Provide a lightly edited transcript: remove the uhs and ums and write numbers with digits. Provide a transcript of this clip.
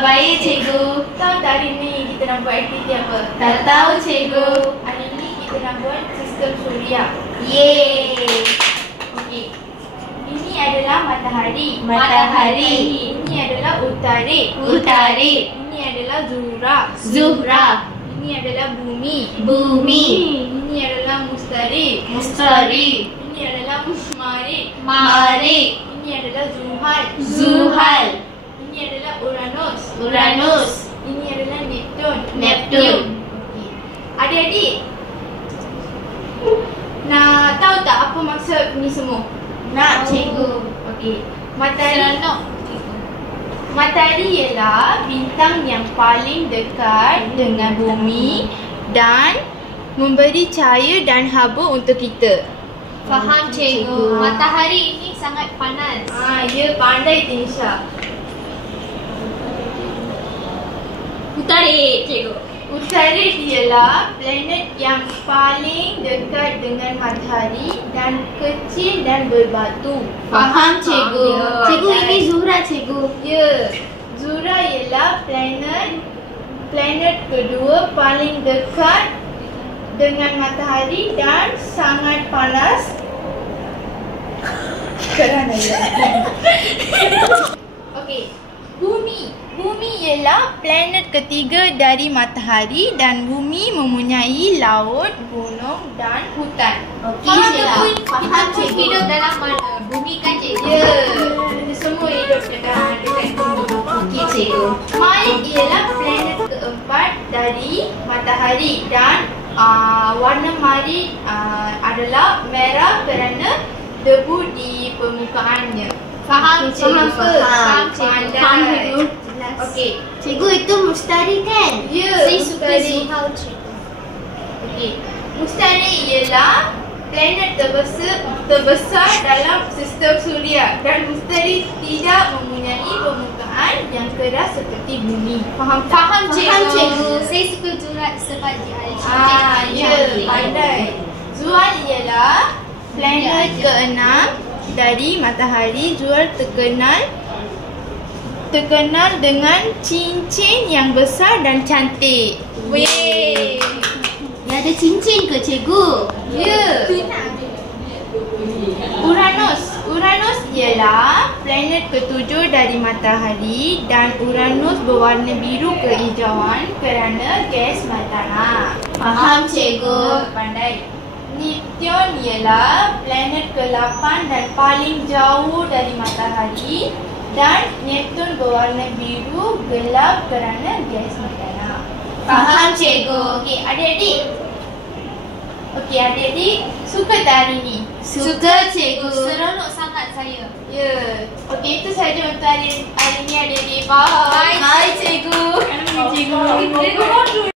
Khabar baik, cikgu. Tahu tak hari ni kita nak buat aktiviti apa? Tak tahu, cikgu. Hari ni kita nak buat sistem suria. Yeay. Okey. Ini adalah matahari. Matahari. Ini adalah utarik. Utarik. Ini adalah zuhra. Zuhra. Ini adalah bumi. Bumi. Ini adalah mustari. Mustari. Ini adalah marik. Marik. Ini adalah zuhal. Zuhal. Ini adalah Uranus. Uranus. Ini adalah Neptun. Neptun. Okey. Adik-adik, nak tahu tak apa maksud ni semua? Nak, cikgu. Okey. Matahari ialah bintang yang paling dekat dengan bumi dan memberi cahaya dan haba untuk kita. Faham, cikgu. Matahari ini sangat panas. Ya, pandai Tinsha. Utarik, cikgu. Utarik ialah planet yang paling dekat dengan matahari dan kecil dan berbatu. Faham, cikgu. Ya, Cikgu, pandai. ini Zuhra, cikgu. Ya, Zuhra ialah planet kedua paling dekat dengan matahari dan sangat panas kerana Okey, Bumi ialah planet ketiga dari matahari dan bumi mempunyai laut, gunung dan hutan. Okey, cikgu. Faham, cikgu. Hidup dalam mana? Bumi kan, cikgu? Ya, semua hidup dekat bumi. Okey, cikgu. Marik ialah planet keempat dari matahari dan warna marik adalah merah kerana debu di permukaannya. Faham, cikgu. Faham, cikgu. Faham, cikgu. Okey. Cikgu, itu Mustari kan? Ya, Saya suka Mustari. Zuhal, cikgu. Okey. Mustari ialah planet terbesar dalam sistem suria dan Mustari tidak mempunyai permukaan yang keras seperti bumi. Faham tak? Faham, cikgu. Faham, cikgu. Saya suka Zuhal sebab dia ada Ya, pandai. Zuhal ialah planet keenam dari matahari. Zuhal terkenal dengan cincin yang besar dan cantik. Weh. Dia ada cincin ke, cikgu? Ya. Uranus ialah planet ketujuh dari matahari dan Uranus berwarna biru kehijauan kerana gas metana. Faham, cikgu. Pandai. Neptun ialah planet ke-8 dan paling jauh dari matahari dan Neptun berwarna biru gelap kerana gas metana. Faham, cikgu. Okey, adik-adik suka tak hari ni? Suka, cikgu. Seronok sangat saya. Ya. Okey, itu saja untuk hari ni adik-adik. Bye. Bye, cikgu. Cikgu.